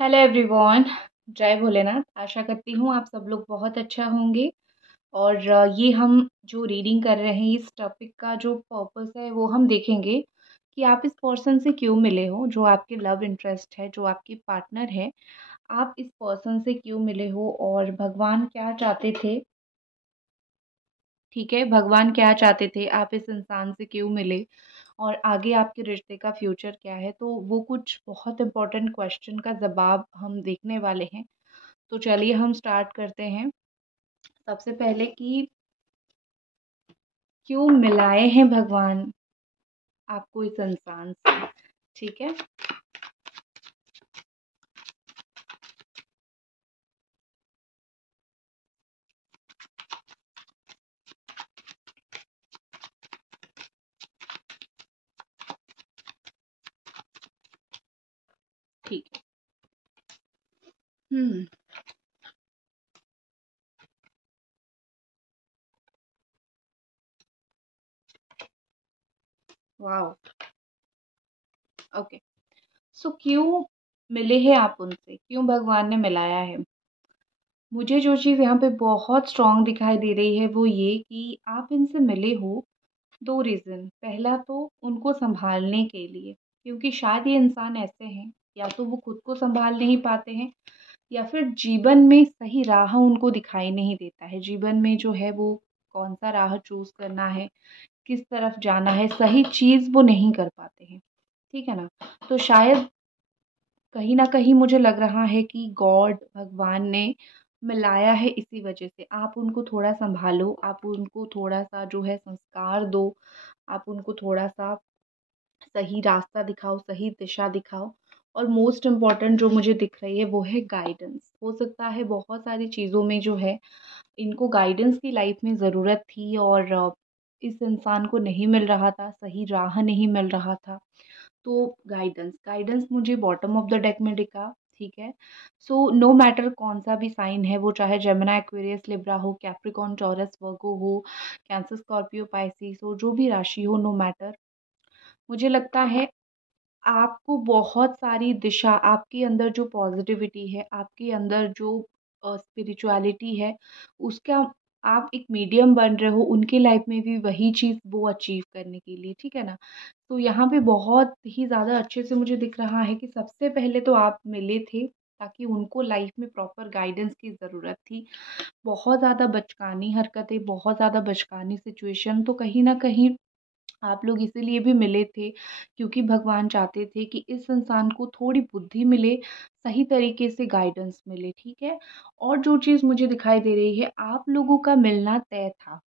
Hello everyone. जय भोलेनाथ। आशा करती हूँ आप सब लोग बहुत अच्छा होंगे। और ये हम जो रीडिंग कर रहे हैं इस टॉपिक का जो पर्पस है वो हम देखेंगे कि आप इस पर्सन से क्यों मिले हो, जो आपके लव इंटरेस्ट है, जो आपके पार्टनर है। आप इस पर्सन से क्यों मिले हो और भगवान क्या चाहते थे। ठीक है, भगवान क्या चाहते थे, आप इस इंसान से क्यों मिले और आगे आपके रिश्ते का फ्यूचर क्या है। तो वो कुछ बहुत इंपॉर्टेंट क्वेश्चन का जवाब हम देखने वाले हैं। तो चलिए हम स्टार्ट करते हैं। सबसे पहले कि क्यों मिलाए हैं भगवान आपको इस इंसान से। ठीक है। ठीक है। हम्म। वाओ। ओके। सो क्यों मिले हैं आप उनसे, क्यों भगवान ने मिलाया है। मुझे जो चीज़ यहाँ पे बहुत स्ट्रांग दिखाई दे रही है वो ये कि आप इनसे मिले हो दो रीज़न। पहला तो उनको सँभालने के लिए, क्योंकि शायद ये इंसान ऐसे हैं, या तो वो खुद को सँभाल नहीं पाते हैं या फिर जीवन में सही राह उनको दिखाई नहीं देता है। जीवन में जो है वो कौन-सा राह चूज़ करना है, किस तरफ जाना है, सही चीज़ वो नहीं कर पाते हैं। ठीक है ना? तो शायद कहीं न कहीं मुझे लग रहा है कि गॉड भगवान ने मिलाया है इसी वजह से। आप उनको थोड़ा सँभालो, आप उनको थोड़ा-सा जो है संस्कार दो, आप उनको थोड़ा-सा सही रास्ता दिखाओ, सही दिशा दिखाओ। और मोस्ट इम्पोर्टेंट जो मुझे दिख रही है वो है गाइडेंस। हो सकता है बहुत सारी चीज़ों में जो है इनको गाइडेंस की लाइफ में ज़रूरत थी और इस इंसान को नहीं मिल रहा था, सही राह नहीं मिल रहा था। तो गाइडेंस गाइडेंस मुझे बॉटम ऑफ द डेक में दिखा। ठीक है। सो नो मैटर कौन सा भी साइन है, वो चाहे जेमिनी, एक्वेरियस, लिब्रा हो, कैप्रिकॉर्न, टॉरस, वर्गो हो, कैंसर, स्कॉर्पियो, पाइसिस हो, जो भी राशि हो, नो मैटर। मुझे लगता है आपको बहुत सारी दिशा, आपके अंदर जो पॉजिटिविटी है, आपके अंदर जो स्पिरिचुअलिटी है, उसका आप एक मीडियम बन रहे हो उनके लाइफ में भी वही चीज़ वो अचीव करने के लिए। ठीक है ना? तो यहाँ पे बहुत ही ज़्यादा अच्छे से मुझे दिख रहा है कि सबसे पहले तो आप मिले थे ताकि उनको लाइफ में प्रॉपर गाइडेंस की ज़रूरत थी। बहुत ज़्यादा बचकानी हरकतें, बहुत ज़्यादा बचकानी सिचुएशन, तो कहीं न कहीं आप लोग इसीलिए भी मिले थे क्योंकि भगवान चाहते थे कि इस इंसान को थोड़ी बुद्धि मिले, सही तरीके से गाइडेंस मिले। ठीक है। और जो चीज़ मुझे दिखाई दे रही है, आप लोगों का मिलना तय था।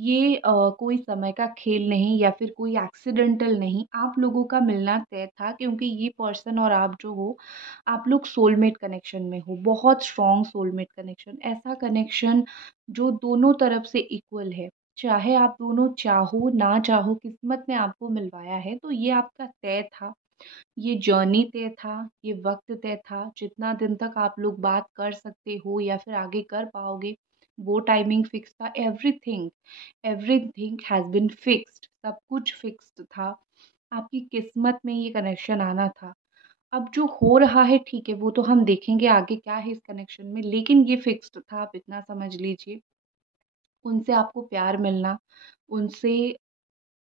ये कोई समय का खेल नहीं या फिर कोई एक्सीडेंटल नहीं, आप लोगों का मिलना तय था क्योंकि ये पर्सन और आप जो हो, आप लोग सोलमेट कनेक्शन में हो, बहुत स्ट्रॉन्ग सोलमेट कनेक्शन। ऐसा कनेक्शन जो दोनों तरफ से इक्वल है। चाहे आप दोनों चाहो ना चाहो, किस्मत ने आपको मिलवाया है तो ये आपका तय था। ये जर्नी तय था, ये वक्त तय था, जितना दिन तक आप लोग बात कर सकते हो या फिर आगे कर पाओगे, वो टाइमिंग फिक्स था। Everything everything has been fixed, सब कुछ फिक्स्ड था। आपकी किस्मत में ये कनेक्शन आना था। अब जो हो रहा है ठीक है, वो तो हम देखेंगे आगे क्या है इस कनेक्शन में, लेकिन ये फिक्स्ड था, आप इतना समझ लीजिए। उनसे आपको प्यार मिलना, उनसे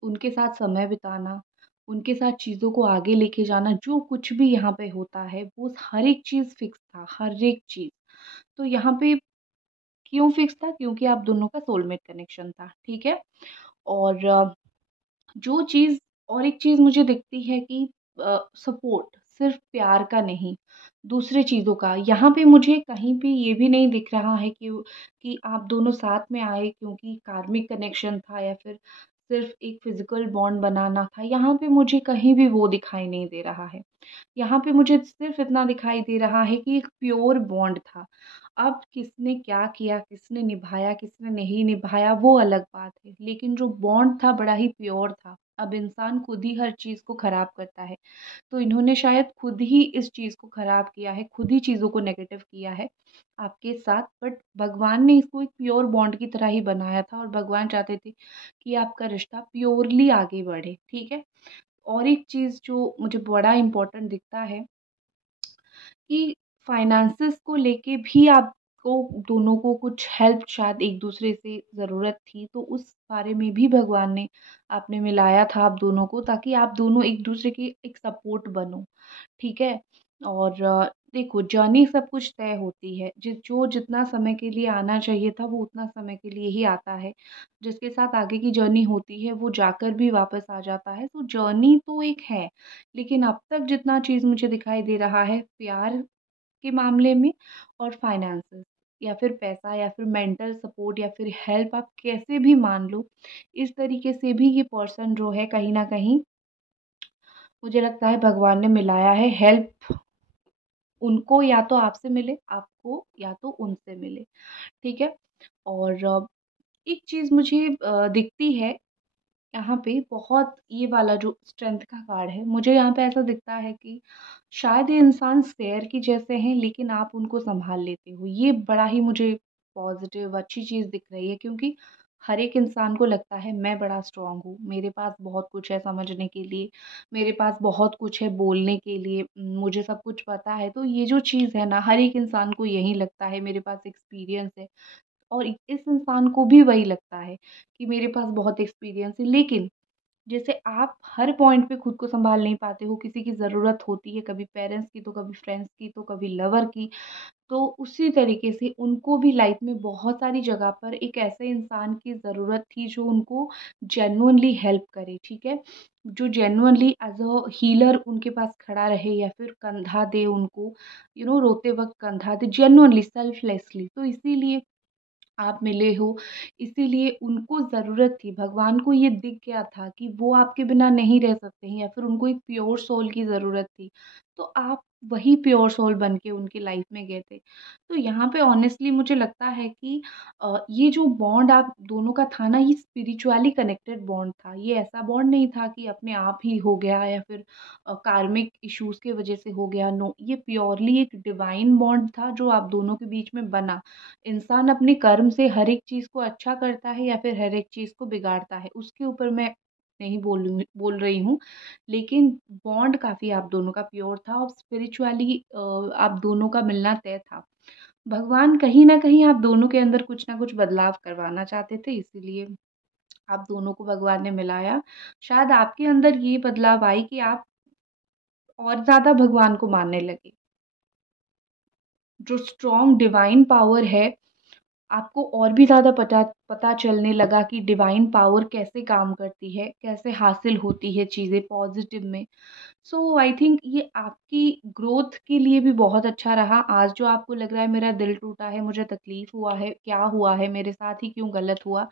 उनके साथ समय बिताना, उनके साथ चीज़ों को आगे लेके जाना, जो कुछ भी यहाँ पे होता है, वो हर एक चीज़ फिक्स था, हर एक चीज़। तो यहाँ पे क्यों फिक्स था? क्योंकि आप दोनों का सोलमेट कनेक्शन था। ठीक है। और जो चीज़ और एक चीज़ मुझे दिखती है कि सपोर्ट सिर्फ प्यार का नहीं, दूसरे चीज़ों का। यहाँ पे मुझे कहीं भी ये भी नहीं दिख रहा है कि आप दोनों साथ में आए क्योंकि कार्मिक कनेक्शन था या फिर सिर्फ एक फिजिकल बॉन्ड बनाना था। यहाँ पे मुझे कहीं भी वो दिखाई नहीं दे रहा है। यहाँ पे मुझे सिर्फ इतना दिखाई दे रहा है कि एक प्योर बॉन्ड था। अब किसने क्या किया, किसने निभाया, किसने नहीं निभाया, वो अलग बात है। लेकिन जो बॉन्ड था बड़ा ही प्योर था। अब इंसान खुद ही हर चीज़ को ख़राब करता है। तो इन्होंने शायद खुद ही इस चीज़ को ख़राब किया है, खुद ही चीज़ों को नेगेटिव किया है आपके साथ। बट भगवान ने इसको एक प्योर बॉन्ड की तरह ही बनाया था और भगवान चाहते थे कि आपका रिश्ता प्योरली आगे बढ़े। ठीक है। और एक चीज़ जो मुझे बड़ा इम्पोर्टेंट दिखता है कि फाइनेंसेस को लेके भी आपको दोनों को कुछ हेल्प शायद एक-दूसरे से ज़रूरत थी, तो उस बारे में भी भगवान ने आपने मिलाया था आप दोनों को, ताकि आप दोनों एक-दूसरे की एक सपोर्ट बनो, ठीक है? और देखो, जर्नी सब कुछ तय होती है, जो जितना समय के लिए आना चाहिए था, वो उतना समय के लिए ही आता है। जिसके साथ आगे की जर्नी होती है, वो जाकर भी वापस आ जाता है। तो जर्नी तो एक है, लेकिन अब तक जितना चीज़ मुझे दिखाई दे रहा है प्यार के मामले में और फाइनेंसेस, या फिर पैसा, या फिर मेंटल सपोर्ट, या फिर हेल्प, आप कैसे भी मान लो, इस तरीके से भी ये पर्सन जो है कहीं न कहीं मुझे लगता है भगवान ने मिलाया है। हेल्प उनको या तो आपसे मिले, आपको या तो उनसे मिले, ठीक है? और एक चीज़ मुझे दिखती है यहाँ पे, बहुत ये वाला जो स्ट्रेंथ का कार्ड है, मुझे यहाँ पे ऐसा दिखता है कि शायद ये इंसान शेर के जैसे हैं, लेकिन आप उनको सँभाल लेते हो। ये बड़ा ही मुझे पॉज़िटिव अच्छी चीज़ दिख रही है, क्योंकि हर एक इंसान को लगता है मैं बड़ा स्ट्रॉन्ग हूँ, मेरे पास बहुत कुछ है समझने के लिए, मेरे पास बहुत कुछ है बोलने के लिए, मुझे सब कुछ पता है। तो ये जो चीज़ है ना, हर एक इंसान को यही लगता है मेरे पास एक्सपीरियंस है, और इस इंसान को भी वही लगता है कि मेरे पास बहुत एक्सपीरियंस है। लेकिन जैसे आप हर पॉइंट पे खुद को सँभाल नहीं पाते हो, किसी की ज़रूरत होती है, कभी पेरेंट्स की, तो कभी फ्रेंड्स की, तो कभी लवर की, तो उसी तरीके से उनको भी लाइफ़ में बहुत सारी जगह पर एक ऐसे इंसान की ज़रूरत थी जो उनको जेन्युइनली हेल्प करे, ठीक है? जो जेन्युइनली एज़ अ हीलर उनके पास खड़ा रहे, या फिर कंधा दे उनको, रोते वक़्त कंधा दे, जेन्युइनली सेल्फलेसली। तो इसीलिए आप मिले हो, इसीलिए उनको ज़रूरत थी, भगवान को ये दिख गया था कि वो आपके बिना नहीं रह सकते हैं, या फिर उनको एक प्योर सोल की ज़रूरत थी। तो आप वही प्योर सोल बन के उनकी लाइफ़ में गए थे। तो यहाँ पे ऑनेस्टली मुझे लगता है कि ये जो बॉन्ड आप दोनों का था ना, ये स्पिरिचुअली कनेक्टेड बॉन्ड था। ये ऐसा बॉन्ड नहीं था कि अपने आप ही हो गया, या फिर कार्मिक इश्यूज़ की वज़ह से हो गया, नो। ये प्योरली एक डिवाइन बॉन्ड था जो आप दोनों के बीच में बना। इंसान अपने कर्म से हर एक चीज़ को अच्छा करता है, या फिर हर एक चीज़ को बिगाड़ता है, उसके ऊपर मैं नहीं बोल रही हूँ। लेकिन बॉन्ड काफ़ी आप दोनों का प्योर था, और स्पिरिचुअली आप दोनों का मिलना तय था। भगवान कहीं न कहीं आप दोनों के अंदर कुछ न कुछ बदलाव करवाना चाहते थे, इसीलिए आप दोनों को भगवान ने मिलाया। शायद आपके अंदर ये बदलाव आई कि आप और ज़्यादा भगवान को मानने लगे। जो स्ट्रॉन्ग डिवाइन पावर है, आपको और भी ज़्यादा पता पता चलने लगा कि डिवाइन पावर कैसे काम करती है, कैसे हासिल होती है चीज़ें पॉज़िटिव में। सो आई थिंक ये आपकी ग्रोथ के लिए भी बहुत अच्छा रहा। आज जो आपको लग रहा है मेरा दिल टूटा है, मुझे तकलीफ़ हुआ है, क्या हुआ है, मेरे साथ ही क्यों गलत हुआ?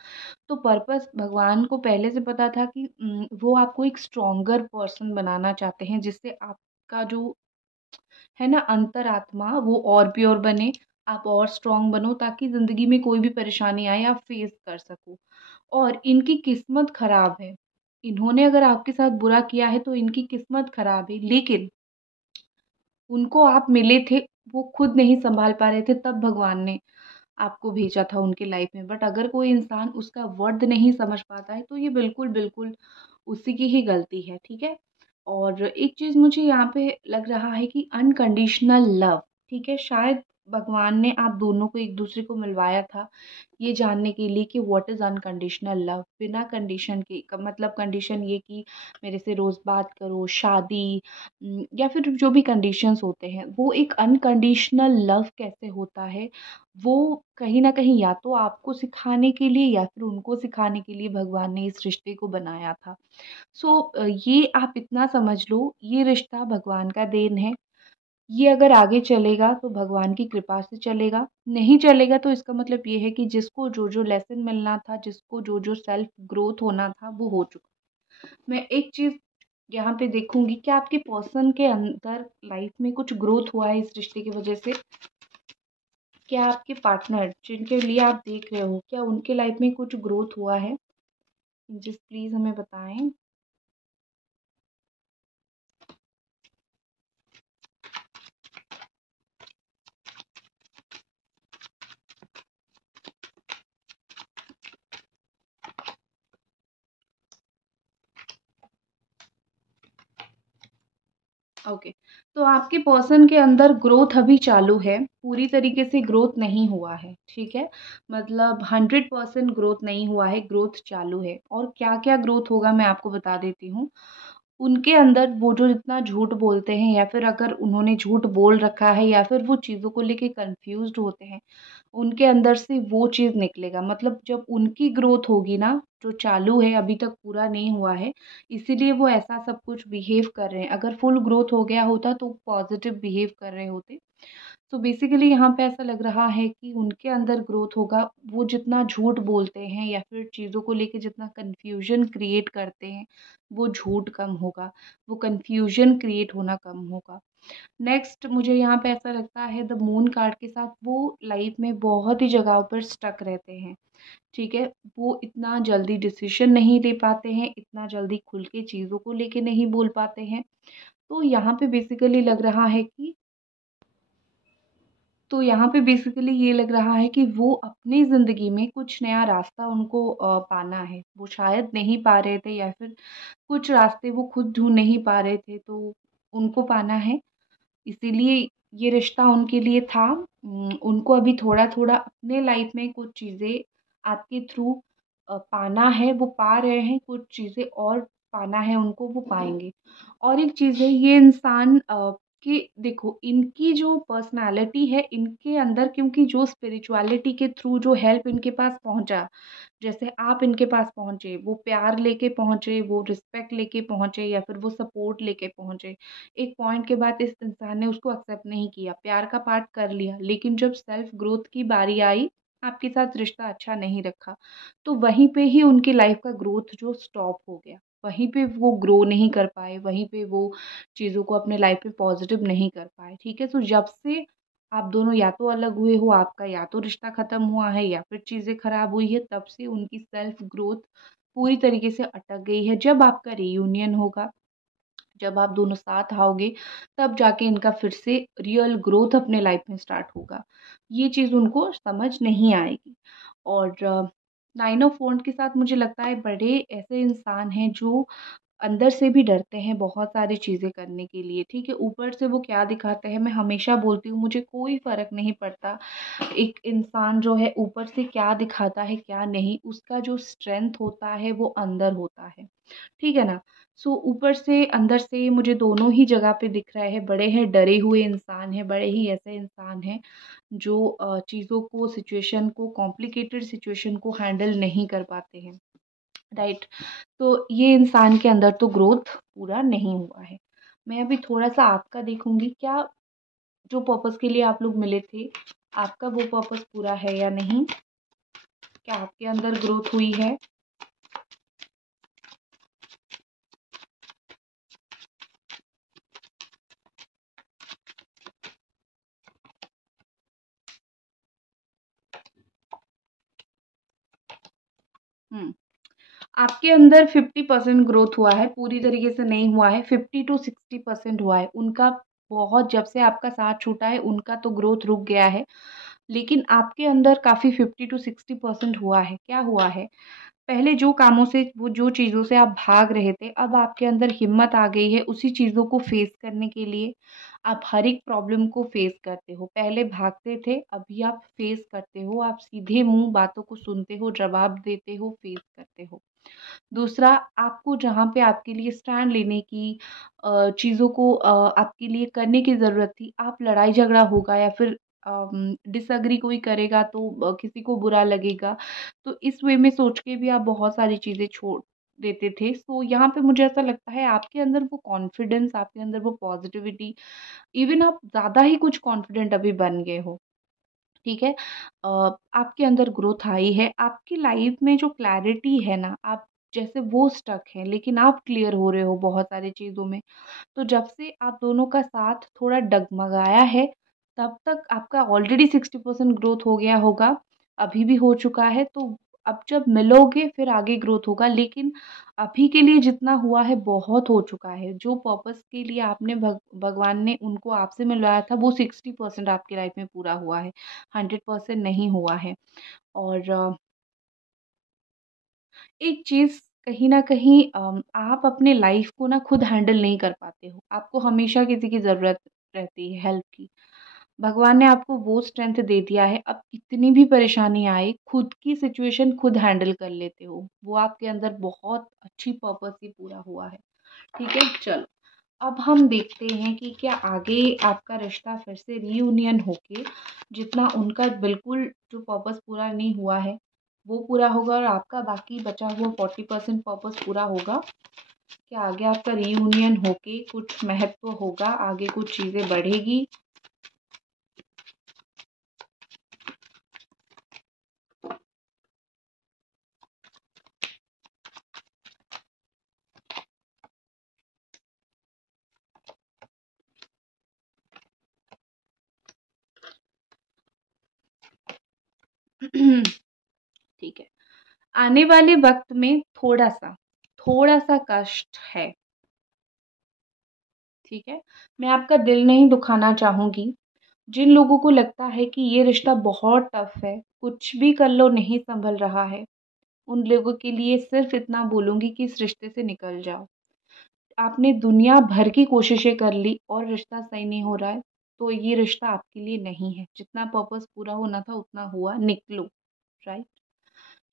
तो पर्पस भगवान को पहले से पता था कि वो आपको एक स्ट्रॉन्गर पर्सन बनाना चाहते हैं, जिससे आपका जो है ना अंतरात्मा, वो और प्योर बने, आप और स्ट्रॉन्ग बनो, ताकि ज़िंदगी में कोई भी परेशानी आए आप फेस कर सको। और इनकी किस्मत खराब है। इन्होंने अगर आपके साथ बुरा किया है तो इनकी किस्मत खराब है, लेकिन उनको आप मिले थे, वो खुद नहीं सँभाल पा रहे थे, तब भगवान ने आपको भेजा था उनकी लाइफ़ में। बट अगर कोई इंसान उसका वर्थ नहीं समझ पाता है, तो ये बिल्कुल उसी की ही गलती है, ठीक है? और एक चीज़ मुझे यहाँ पे लग रहा है कि अनकंडीशनल लव, ठीक है? शायद भगवान ने आप दोनों को एक-दूसरे को मिलवाया था, ये जानने के लिए कि व्हाट इज़ अनकंडीशनल लव, बिना कंडीशन के, क मतलब कंडीशन ये कि मेरे से रोज़ बात करो, शादी, या फिर जो भी कंडीशंस होते हैं, वो एक अनकंडीशनल लव कैसे होता है, वो कहीं न कहीं या तो आपको सिखाने के लिए, या फिर उनको सिखाने के लिए भगवान ने इस रिश्ते को बनाया था। सो ये आप इतना समझ लो, ये रिश्ता भगवान का देन है। ये अगर आगे चलेगा तो भगवान की कृपा से चलेगा, नहीं चलेगा तो इसका मतलब ये है कि जिसको जो-जो लेसन मिलना था, जिसको जो-जो सेल्फ ग्रोथ होना था, वो हो चुका। मैं एक चीज़ यहाँ पे देखूँगी, क्या आपके पर्सन के अंदर लाइफ में कुछ ग्रोथ हुआ है इस रिश्ते की वजह से? क्या आपके पार्टनर जिनके लिए आप देख रहे हो, क्या उनके लाइफ में कुछ ग्रोथ हुआ है? जस्ट प्लीज़ हमें बताएँ। ओके, तो आपके पर्सन के अंदर ग्रोथ अभी चालू है, पूरी तरीके से ग्रोथ नहीं हुआ है, ठीक है? मतलब 100% ग्रोथ नहीं हुआ है, ग्रोथ चालू है। और क्या-क्या ग्रोथ होगा मैं आपको बता देती हूँ। उनके अंदर वो जो जितना झूठ बोलते हैं या फिर अगर उन्होंने झूठ बोल रखा है या फिर वो चीज़ों को लेके कन्फ्यूज़्ड होते हैं, उनके अंदर से वो चीज़ निकलेगा। मतलब जब उनकी ग्रोथ होगी ना, जो चालू है अभी तक पूरा नहीं हुआ है, इसीलिए वो ऐसा सब कुछ बिहेव कर रहे हैं। अगर फुल ग्रोथ हो गया होता तो पॉज़िटिव बिहेव कर रहे होते। तो बेसिकली यहाँ पे ऐसा लग रहा है कि उनके अंदर ग्रोथ होगा, वो जितना झूठ बोलते हैं या फिर चीज़ों को लेके जितना कन्फ्यूज़न क्रिएट करते हैं, वो झूठ कम होगा, वो कन्फ्यूज़न क्रिएट होना कम होगा। नेक्स्ट मुझे यहाँ पे ऐसा लगता है द मून कार्ड के साथ वो लाइफ में बहुत ही जगहों पर स्टक रहते हैं, ठीक है? वो इतना जल्दी डिसीज़न नहीं ले पाते हैं, इतना जल्दी खुल के चीज़ों को लेके नहीं बोल पाते हैं। तो यहाँ पे बेसिकली लग रहा है कि तो यहाँ पे बेसिकली ये लग रहा है कि वो अपनी ज़िंदगी में कुछ नया रास्ता उनको पाना है। वो शायद नहीं पा रहे थे या फिर कुछ रास्ते वो खुद ढूँढ नहीं पा रहे थे, तो उनको पाना है। इसीलिए ये रिश्ता उनके लिए था। उनको अभी थोड़ा-थोड़ा अपने लाइफ़ में कुछ चीज़ें आपके थ्रू पाना है, वो पा रहे हैं, कुछ चीज़ें और पाना है उनको, वो पाएँगे। और एक चीज़ है ये इंसान कि देखो इनकी जो पर्सनैलिटी है इनके अंदर क्योंकि जो स्पिरिचुअलिटी के थ्रू जो हेल्प इनके पास पहुँचा, जैसे आप इनके पास पहुँचे, वो प्यार लेके पहुँचे, वो रिस्पेक्ट लेके पहुँचे या फिर वो सपोर्ट लेके पहुँचे। एक पॉइंट के बाद इस इंसान ने उसको एक्सेप्ट नहीं किया, प्यार का पार्ट कर लिया, लेकिन जब सेल्फ ग्रोथ की बारी आई, आपके साथ रिश्ता अच्छा नहीं रखा, तो वहीं पे ही उनकी लाइफ का ग्रोथ जो स्टॉप हो गया। वहीं पे वो ग्रो नहीं कर पाए, वहीं पे वो चीज़ों को अपने लाइफ में पॉज़िटिव नहीं कर पाए, ठीक है? तो जब से आप दोनों या तो अलग हुए हो, आपका या तो रिश्ता ख़त्म हुआ है या फिर चीज़ें ख़राब हुई है, तब से उनकी सेल्फ ग्रोथ पूरी तरीके से अटक गई है। जब आपका रियूनियन होगा, जब आप दोनों साथ आओगे, तब जाके इनका फिर से रियल ग्रोथ अपने लाइफ में स्टार्ट होगा। ये चीज़ उनको समझ नहीं आएगी। और 9 ऑफ वॉन्ड के साथ मुझे लगता है बड़े ऐसे इंसान हैं जो अंदर से भी डरते हैं बहुत सारी चीज़ें करने के लिए, ठीक है? ऊपर से वो क्या दिखाते हैं, मैं हमेशा बोलती हूँ मुझे कोई फ़र्क नहीं पड़ता, एक इंसान जो है ऊपर से क्या दिखाता है, क्या नहीं, उसका जो स्ट्रेंथ होता है वो अंदर होता है, ठीक है ना? सो ऊपर से, अंदर से मुझे दोनों ही जगह पे दिख रहे हैं, बड़े हैं डरे हुए इंसान हैं, बड़े ही ऐसे इंसान हैं जो चीज़ों को, सिचुएशन को, कॉम्प्लिकेटेड सिचुएशन को हैंडल नहीं कर पाते हैं, राइट? तो ये इंसान के अंदर तो ग्रोथ पूरा नहीं हुआ है। मैं अभी थोड़ा-सा आपका देखूँगी, क्या जो पर्पज़ के लिए आप लोग मिले थे, आपका वो पर्पज़ पूरा है या नहीं? क्या आपके अंदर ग्रोथ हुई है? हुँ। आपके अंदर 50% ग्रोथ हुआ है, पूरी तरीके से नहीं हुआ है, 50 टू 60% हुआ है। उनका बहुत, जब से आपका साथ छूटा है, उनका तो ग्रोथ रुक गया है, लेकिन आपके अंदर काफ़ी 50 टू 60% हुआ है। क्या हुआ है? पहले जो कामों से, वो जो चीज़ों से आप भाग रहे थे, अब आपके अंदर हिम्मत आ गई है उसी चीज़ों को फ़ेस करने के लिए। आप हर एक प्रॉब्लम को फ़ेस करते हो। पहले भागते थे, अभी आप फ़ेस करते हो, आप सीधे मुँह बातों को सुनते हो, जवाब देते हो, फ़ेस करते हो। दूसरा, आपको जहाँ पे आपके लिए स्टैंड लेने की चीज़ों को आपके लिए करने की ज़रूरत थी, आप लड़ाई झगड़ा होगा या फिर डिसएग्री कोई करेगा तो किसी को बुरा लगेगा। तो इस वे में सोच के भी आप बहुत सारी चीज़ें छोड़ देते थे। सो यहाँ पे मुझे ऐसा लगता है आपके अंदर वो कॉन्फिडेंस, आपके अंदर वो पॉज़िटिविटी, इवन आप ज़्यादा ही कुछ कॉन्फिडेंट अभी बन गए हो। ठीक है? आपके अंदर ग्रोथ आई है, आपकी लाइफ़ में जो क्लैरिटी है ना, आप जैसे वो स्टक है, लेकिन आप क्लियर हो रहे हो बहुत सारी चीज़ों में। तो जब से आप दोनों का साथ थोड़ा डगमगाया है, तब तक आपका ऑलरेडी 60% ग्रोथ हो गया होगा, अभी भी हो चुका है, तो अब जब मिलोगे फिर आगे ग्रोथ होगा। लेकिन अभी के लिए जितना हुआ है बहुत हो चुका है। जो पर्पज़ के लिए आपने भगवान ने उनको आपसे मिलवाया था वो 60% आपकी लाइफ़ में पूरा हुआ है, 100% नहीं हुआ है। और एक चीज़ कहीं न कहीं आप अपने लाइफ़ को ना खुद हैंडल नहीं कर पाते हो। आपको हमेशा किसी की ज़रूरत रहती है हेल्प की। भगवान ने आपको वो स्ट्रेंथ दे दिया है, अब कितनी भी परेशानी आए, खुद की सिचुएशन खुद हैंडल कर लेते हो। वो आपके अंदर बहुत अच्छी पर्पस से पूरा हुआ है। ठीक है? चलो, अब हम देखते हैं कि क्या आगे आपका रिश्ता फिर से रीयूनियन होके जितना उनका बिल्कुल जो पर्पस पूरा नहीं हुआ है, वो पूरा होगा और आपका बाकी बचा हुआ 40% पर्पस पूरा होगा? क्या आगे आपका रीयूनियन होके कुछ महत्व होगा, आगे कुछ चीज़ें बढ़ेगी? ठीक है। आने वाले वक़्त में थोड़ा-सा कष्ट है, ठीक है? मैं आपका दिल नहीं दुखाना चाहूँगी। जिन लोगों को लगता है कि ये रिश्ता बहुत टफ़ है, कुछ भी कर लो नहीं सँभल रहा है, उन लोगों के लिए सिर्फ़ इतना बोलूँगी कि इस रिश्ते से निकल जाओ। आपने दुनिया भर की कोशिशें कर ली और रिश्ता सही नहीं हो रहा है, तो ये रिश्ता आपके लिए नहीं है। जितना पर्पस पूरा होना था उतना हुआ, निकलो, राइट?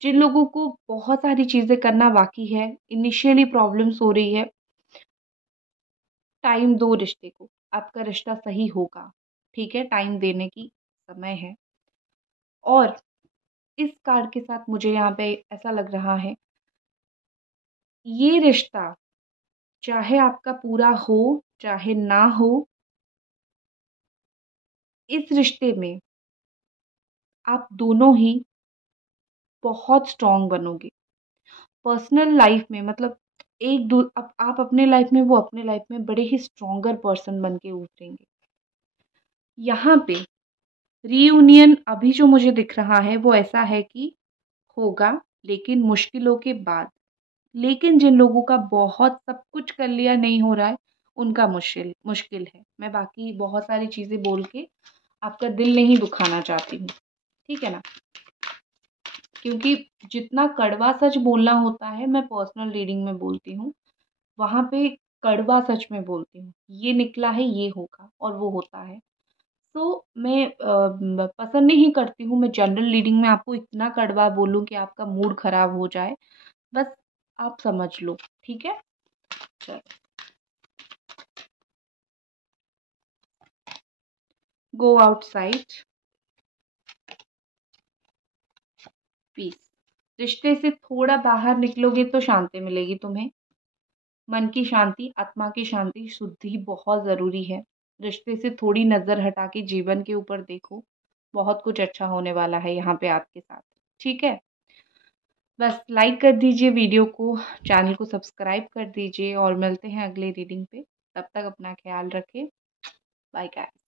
जिन लोगों को बहुत सारी चीज़ें करना बाकी है, इनिशियली प्रॉब्लम्स हो रही है, टाइम दो रिश्ते को, आपका रिश्ता सही होगा, ठीक है? टाइम देने की समय है। और इस कार्ड के साथ मुझे यहाँ पे ऐसा लग रहा है, ये रिश्ता चाहे आपका पूरा हो, चाहे ना हो, इस रिश्ते में आप दोनों ही बहुत स्ट्रॉन्ग बनोगे। पर्सनल लाइफ में मतलब एक दू आप अपने लाइफ में, वो अपने लाइफ में बड़े ही स्ट्रॉन्गर पर्सन बन के उभरेंगे। यहाँ पे रीयूनियन अभी जो मुझे दिख रहा है वो ऐसा है कि होगा, लेकिन मुश्किलों के बाद। लेकिन जिन लोगों का बहुत सब कुछ कर लिया नहीं हो रहा है, उनका मुश्किल मुश्किल है। मैं बाकी बहुत सारी चीज़ें बोल के आपका दिल नहीं दुखाना चाहती हूँ, ठीक है ना? क्योंकि जितना कड़वा सच बोलना होता है, मैं पर्सनल रीडिंग में बोलती हूँ, वहाँ पे कड़वा सच में बोलती हूँ। ये निकला है, ये होगा और वो होता है। तो मैं पसंद नहीं करती हूँ मैं जनरल रीडिंग में आपको इतना कड़वा बोलूँ कि आपका मूड ख़राब हो जाए। बस आप समझ लो, ठीक है? चलो, गो आउटसाइड, पीस। रिश्ते से थोड़ा बाहर निकलोगे तो शांति मिलेगी तुम्हें। मन की शांति, आत्मा की शांति, शुद्धि बहुत ज़रूरी है। रिश्ते से थोड़ी नज़र हटा के जीवन के ऊपर देखो, बहुत कुछ अच्छा होने वाला है यहाँ पे आपके साथ, ठीक है? बस लाइक कर दीजिए वीडियो को, चैनल को सब्सक्राइब कर दीजिए और मिलते हैं अगले रीडिंग पे। तब तक अपना ख़्याल रखें। Bye guys.